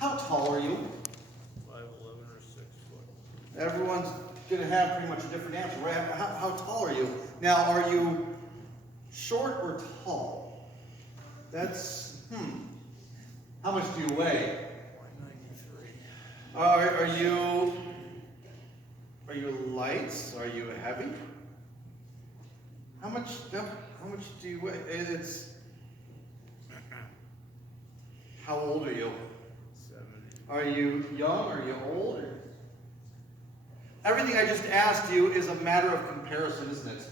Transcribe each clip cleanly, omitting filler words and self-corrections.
How tall are you? 5'11" or 6 foot. Everyone's going to have pretty much a different answer, right? How tall are you? Now, are you short or tall? That's, How much do you weigh? 193. Are you light? Are you heavy? How much do you weigh? How old are you? 70. Are you young? Are you old? Everything I just asked you is a matter of comparison, isn't it?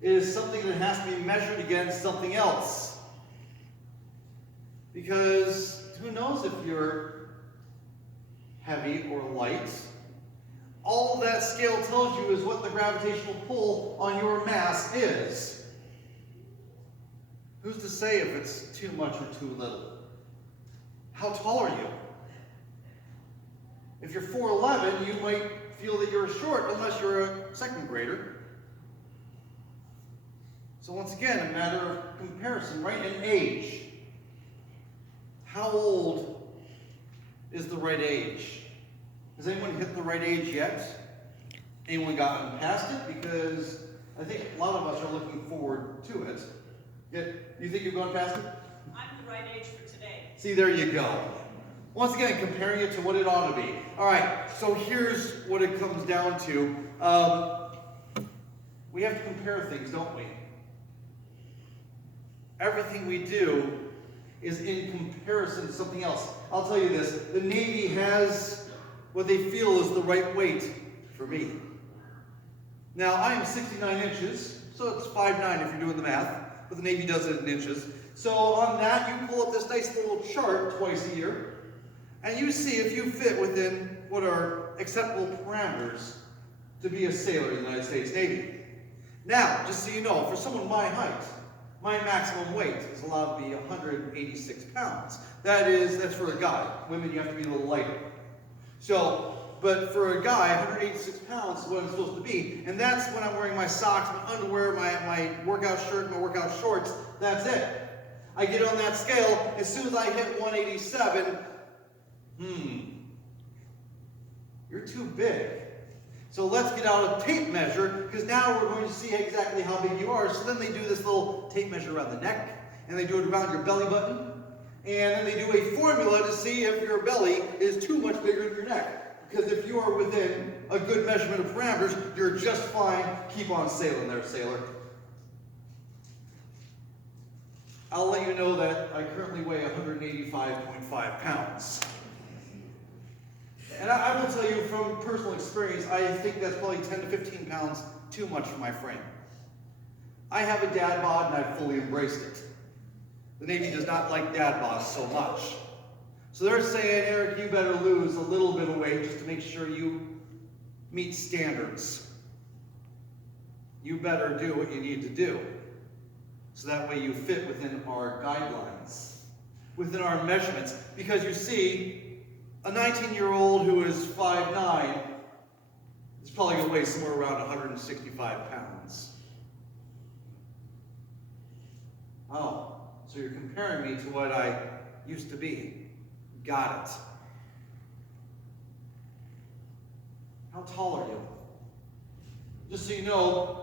It is something that has to be measured against something else. Because who knows if you're heavy or light? All that scale tells you is what the gravitational pull on your mass is. Who's to say if it's too much or too little? How tall are you? If you're 4'11", you might feel that you're short unless you're a second grader. So once again, a matter of comparison, right? And age. How old is the right age? Has anyone hit the right age yet? Anyone gotten past it? Because I think a lot of us are looking forward to it. You think you've gone past it? I'm the right age for today. See, there you go. Once again, comparing it to what it ought to be. All right, so here's what it comes down to. We have to compare things, don't we? Everything we do is in comparison to something else. I'll tell you this, the Navy has what they feel is the right weight for me. Now, I am 69 inches, so it's 5'9" if you're doing the math, but the Navy does it in inches. So on that, you pull up this nice little chart twice a year, and you see if you fit within what are acceptable parameters to be a sailor in the United States Navy. Now, just so you know, for someone my height, my maximum weight is allowed to be 186 pounds. That's for a guy. Women, you have to be a little lighter. So, but for a guy, 186 pounds is what I'm supposed to be. And that's when I'm wearing my socks, my underwear, my workout shirt, my workout shorts. That's it. I get on that scale, as soon as I hit 187, you're too big. So let's get out a tape measure, because now we're going to see exactly how big you are. So then they do this little tape measure around the neck, and they do it around your belly button, and then they do a formula to see if your belly is too much bigger than your neck. Because if you are within a good measurement of parameters, you're just fine. Keep on sailing there, sailor. I'll let you know that I currently weigh 185.5 pounds. And I will tell you from personal experience, I think that's probably 10 to 15 pounds too much for my frame. I have a dad bod and I've fully embraced it. The Navy does not like dad bods so much. So they're saying, Eric, you better lose a little bit of weight just to make sure you meet standards. You better do what you need to do. So that way you fit within our guidelines, within our measurements. Because you see, a 19-year-old who is 5'9" is probably going to weigh somewhere around 165 pounds. Oh, so you're comparing me to what I used to be. Got it. How tall are you? Just so you know,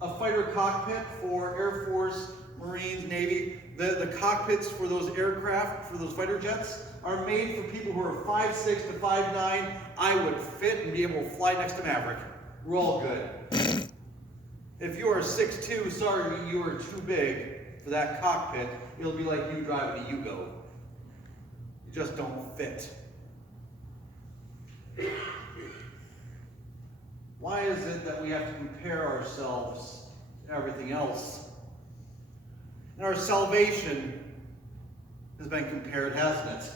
a fighter cockpit for Air Force, Marines, Navy, the cockpits for those aircraft, for those fighter jets, are made for people who are 5'6" to 5'9". I would fit and be able to fly next to Maverick. We're all good. If you are 6'2", sorry, you are too big for that cockpit. It'll be like you driving a Yugo. You just don't fit. Why is it that we have to compare ourselves to everything else? And our salvation has been compared, hasn't it?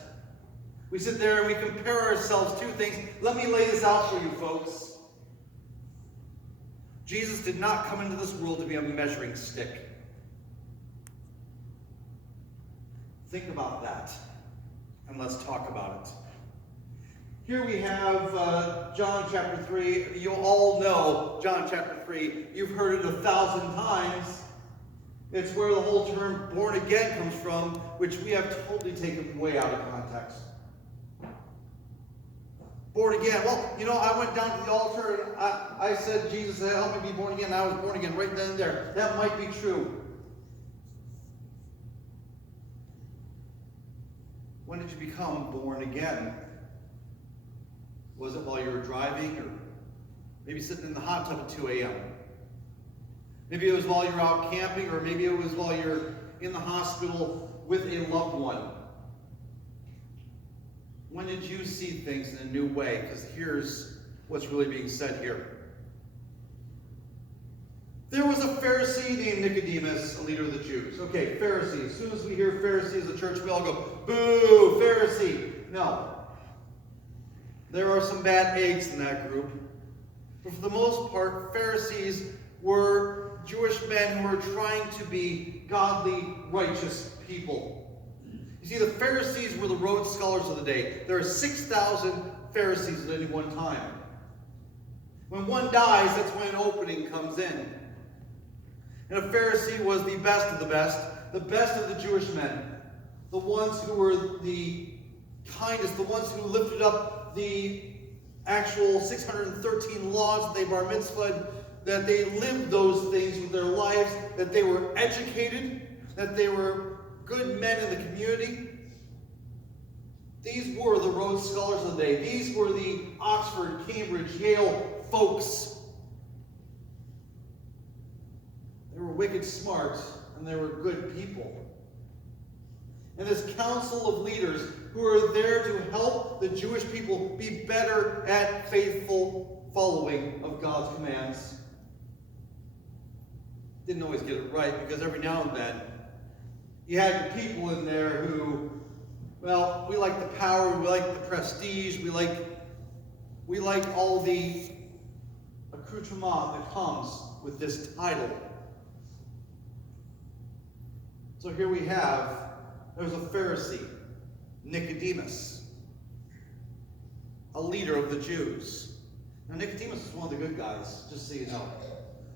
We sit there and we compare ourselves to things. Let me lay this out for you, folks. Jesus did not come into this world to be a measuring stick. Think about that, and let's talk about it. Here we have John chapter 3. You all know John chapter 3. You've heard it 1,000 times. It's where the whole term born again comes from, which we have totally taken way out of context. Born again. Well, I went down to the altar and I said, Jesus, help me be born again. And I was born again right then and there. That might be true. When did you become born again? Was it while you were driving, or maybe sitting in the hot tub at 2 a.m.? Maybe it was while you were out camping, or maybe it was while you're in the hospital with a loved one. When did you see things in a new way? Because here's what's really being said here. There was a Pharisee named Nicodemus, a leader of the Jews. Okay, Pharisee. As soon as we hear Pharisee as a church, we all go, boo, Pharisee. No. There are some bad eggs in that group. But for the most part, Pharisees were Jewish men who were trying to be godly, righteous people. You see, the Pharisees were the Rhodes Scholars of the day. There are 6,000 Pharisees at any one time. When one dies, that's when an opening comes in. And a Pharisee was the best of the Jewish men, the ones who were the kindest, the ones who lifted up the actual 613 laws that they bar mitzvahed, that they lived those things with their lives, that they were educated, that they were good men in the community. These were the Rhodes Scholars of the day. These were the Oxford, Cambridge, Yale folks. They were wicked smart, and they were good people. And this council of leaders who are there to help the Jewish people be better at faithful following of God's commands. Didn't always get it right, because every now and then you had your people in there who, well, we like the power, we like the prestige, we like all the accoutrement that comes with this title. So here we have, there's a Pharisee, Nicodemus, a leader of the Jews. Now Nicodemus is one of the good guys, just so you know.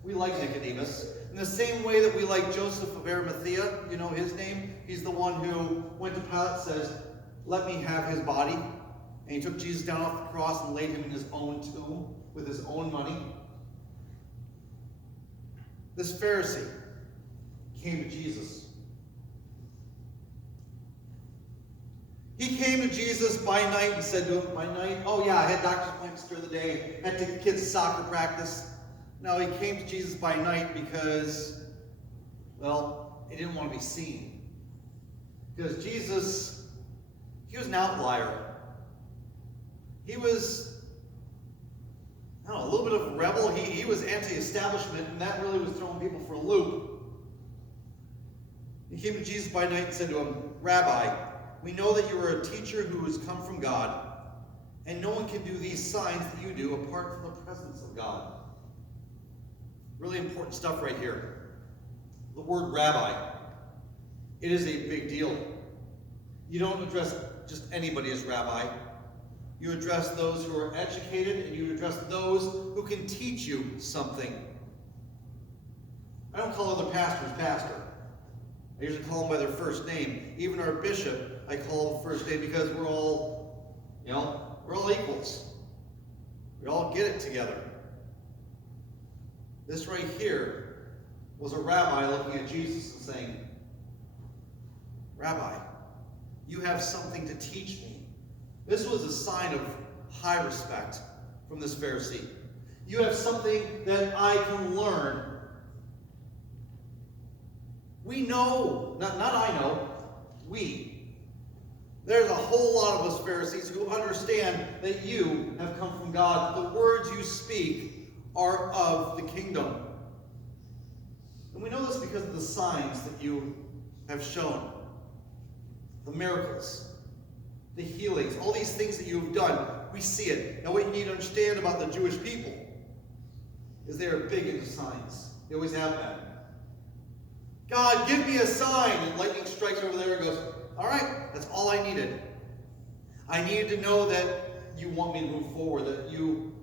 We like Nicodemus. In the same way that we like Joseph of Arimathea, you know his name? He's the one who went to Pilate and says, let me have his body. And he took Jesus down off the cross and laid him in his own tomb with his own money. This Pharisee came to Jesus. He came to Jesus by night and said to him, by night, oh yeah, I had doctor's appointments during the day, had to take the kids to soccer practice. No, he came to Jesus by night because, well, he didn't want to be seen. Because Jesus, he was an outlier. He was, I don't know, a little bit of a rebel. He was anti-establishment, and that really was throwing people for a loop. He came to Jesus by night and said to him, Rabbi, we know that you are a teacher who has come from God, and no one can do these signs that you do apart from the presence of God. Really important stuff right here. The word rabbi. It is a big deal. You don't address just anybody as rabbi. You address those who are educated, and you address those who can teach you something. I don't call other pastors pastor. I usually call them by their first name. Even our bishop, I call him first name because we're all equals. We all get it together. This right here was a rabbi looking at Jesus and saying, Rabbi, you have something to teach me. This was a sign of high respect from this Pharisee. You have something that I can learn. We know, not I know, we. There's a whole lot of us Pharisees who understand that you have come from God. The words you speak are of the kingdom. And we know this because of the signs that you have shown. The miracles, the healings, all these things that you have done, we see it. Now what you need to understand about the Jewish people is they are big into signs. They always have been. God, give me a sign. And lightning strikes over there and goes, all right, that's all I needed. I needed to know that you want me to move forward, that you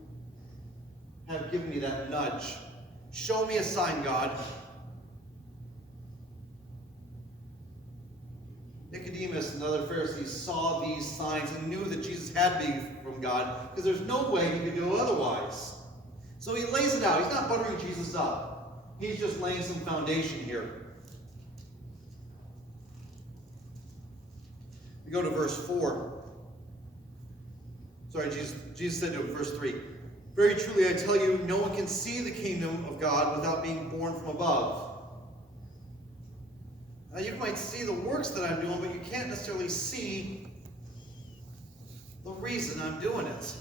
have given me that nudge. Show me a sign, God. Nicodemus and the other Pharisees saw these signs and knew that Jesus had to be from God, because there's no way he could do it otherwise. So he lays it out. He's not buttering Jesus up. He's just laying some foundation here. We go to verse 4. Sorry, Jesus said to him, verse 3, "Very truly I tell you, no one can see the kingdom of God without being born from above." Now you might see the works that I'm doing, but you can't necessarily see the reason I'm doing it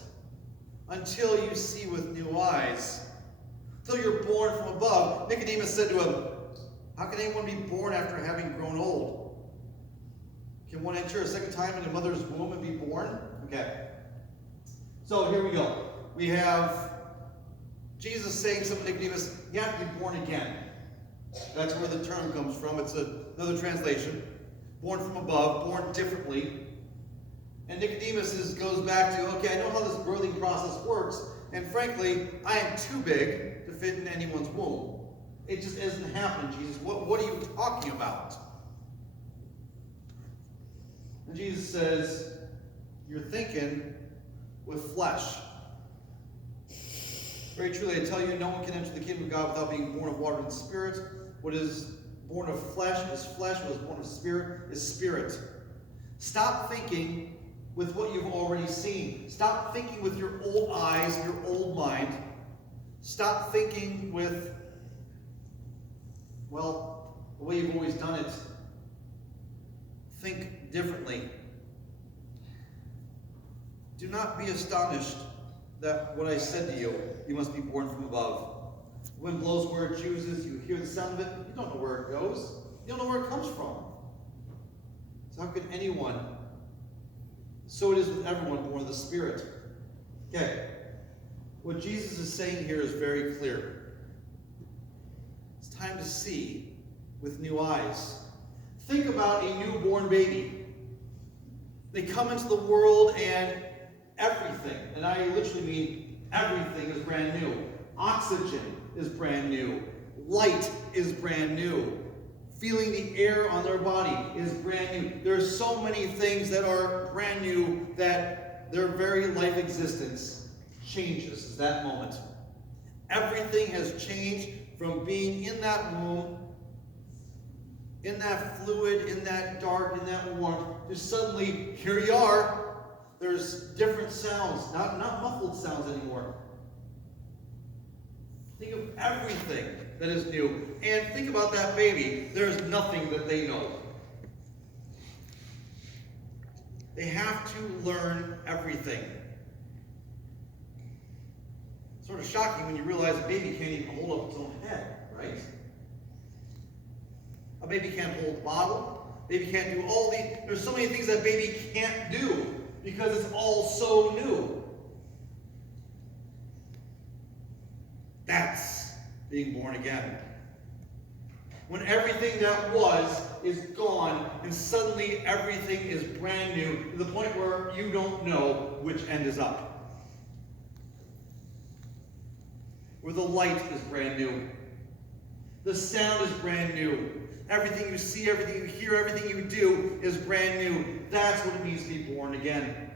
until you see with new eyes. Until you're born from above. Nicodemus said to him, "How can anyone be born after having grown old? Can one enter a second time in a mother's womb and be born?" Okay. So here we go. We have Jesus saying something to Nicodemus, you have to be born again. That's where the term comes from. It's another translation. Born from above, born differently. And Nicodemus goes back to, okay, I know how this birthing process works, and frankly, I am too big to fit in anyone's womb. It just isn't happening, Jesus. What are you talking about? And Jesus says, you're thinking with flesh. Very truly, I tell you, no one can enter the kingdom of God without being born of water and spirit. What is born of flesh is flesh. What is born of spirit is spirit. Stop thinking with what you've already seen. Stop thinking with your old eyes, your old mind. Stop thinking with, well, the way you've always done it. Think differently. Do not be astonished that what I said to you, you must be born from above. The wind blows where it chooses, you hear the sound of it, you don't know where it goes. You don't know where it comes from. So how can anyone? So it is with everyone born of the Spirit. Okay. What Jesus is saying here is very clear. It's time to see with new eyes. Think about a newborn baby. They come into the world and everything, and I literally mean everything, is brand new. Oxygen is brand new. Light is brand new. Feeling the air on their body is brand new. There's so many things that are brand new that their very life existence changes at that moment. Everything has changed from being in that womb, in that fluid, in that dark, in that warmth, to suddenly, here you are. There's different sounds, not muffled sounds anymore. Think of everything that is new. And think about that baby. There's nothing that they know. They have to learn everything. Sort of shocking when you realize a baby can't even hold up its own head, right? A baby can't hold a bottle. Baby can't do all these. There's so many things that baby can't do because it's all so new. That's being born again. When everything that was is gone, and suddenly everything is brand new, to the point where you don't know which end is up. Where the light is brand new. The sound is brand new. Everything you see, everything you hear, everything you do is brand new. That's what it means to be born again.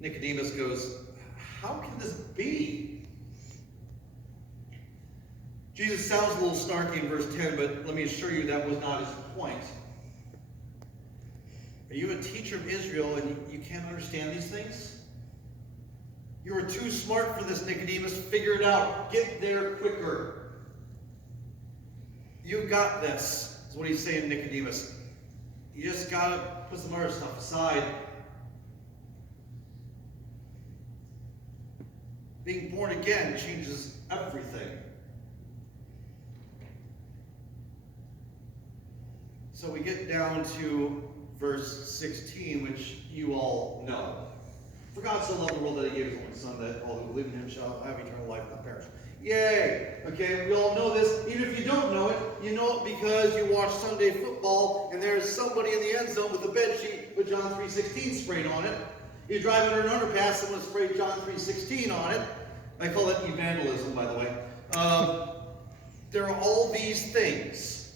Nicodemus goes, how can this be? Jesus sounds a little snarky in verse 10, but let me assure you that was not his point. Are you a teacher of Israel and you can't understand these things? You are too smart for this, Nicodemus. Figure it out. Get there quicker. You got this, is what he's saying to Nicodemus. You just got to put some other stuff aside. Being born again changes everything. So we get down to verse 16, which you all know. For God so loved the world that he gave his only Son, that all who believe in him shall have eternal life and not perish. Yay! Okay, we all know this. Even if you don't know it, you know it because you watch Sunday football and there's somebody in the end zone with a bed sheet with John 3:16 sprayed on it. You drive under an underpass, someone sprayed John 3:16 on it. I call that evangelism, by the way. There are all these things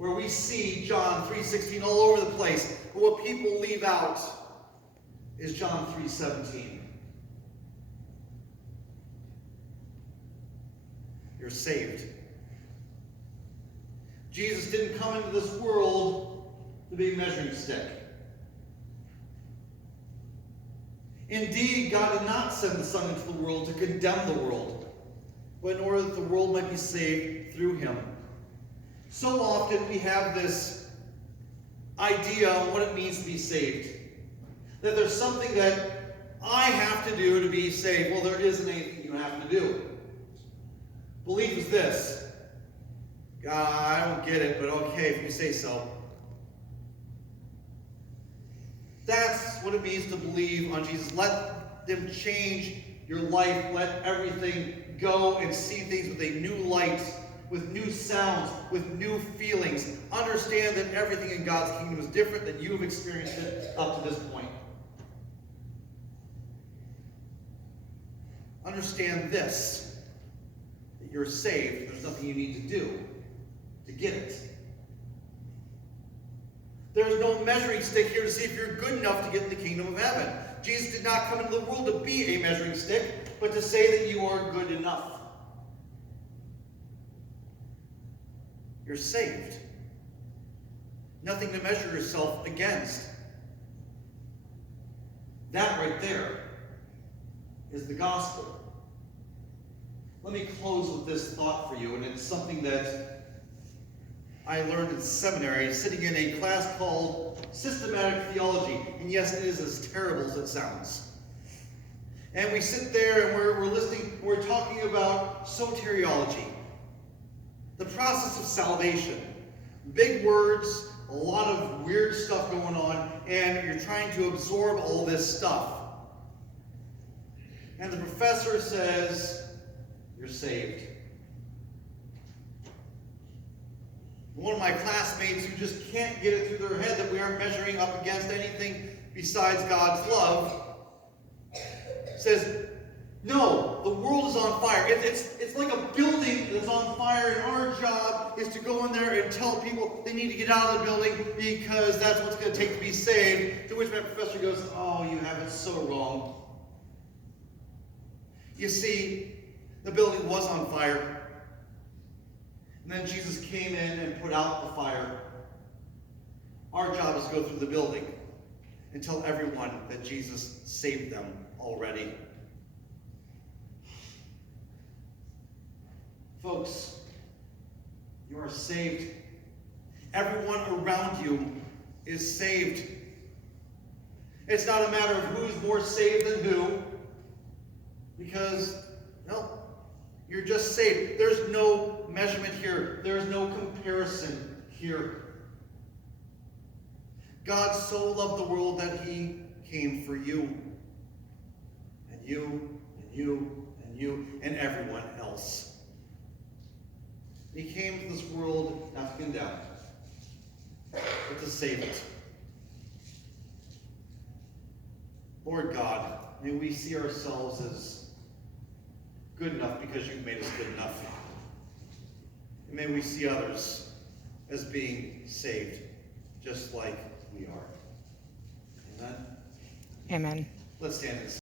where we see John 3:16 all over the place. But what people leave out is John 3:17. You're saved. Jesus didn't come into this world to be a measuring stick. Indeed, God did not send the Son into the world to condemn the world, but in order that the world might be saved through him. So often we have this idea of what it means to be saved. That there's something that I have to do to be saved. Well, there isn't anything you have to do. Belief is this. God, I don't get it, but okay, if you say so. That's what it means to believe on Jesus. Let them change your life. Let everything go and see things with a new light, with new sounds, with new feelings. Understand that everything in God's kingdom is different than you have experienced it up to this point. Understand this, that you're saved. There's nothing you need to do to get it. There's no measuring stick here to see if you're good enough to get in the kingdom of heaven. Jesus did not come into the world to be a measuring stick, but to say that you are good enough. You're saved. Nothing to measure yourself against. That right there is the gospel. Let me close with this thought for you, and it's something that I learned in seminary, sitting in a class called Systematic Theology. And yes, it is as terrible as it sounds. And we sit there and we're listening, we're talking about soteriology, the process of salvation. Big words, a lot of weird stuff going on, and you're trying to absorb all this stuff. And the professor says, you're saved. One of my classmates who just can't get it through their head that we aren't measuring up against anything besides God's love says, no, the world is on fire. It's like a building that's on fire, and our job is to go in there and tell people they need to get out of the building because that's what's going to take to be saved. To which my professor goes, oh, you have it so wrong. You see, the building was on fire. And then Jesus came in and put out the fire. Our job is to go through the building and tell everyone that Jesus saved them already. Folks, you are saved. Everyone around you is saved. It's not a matter of who's more saved than who, because, no, you're just saved. There's no measurement here. There's no comparison here. God so loved the world that he came for you. And you, and you, and you, and everyone else. He came to this world not to condemn, but to save it. Lord God, may we see ourselves as good enough because you've made us good enough. And may we see others as being saved just like we are. Amen? Amen. Let's stand and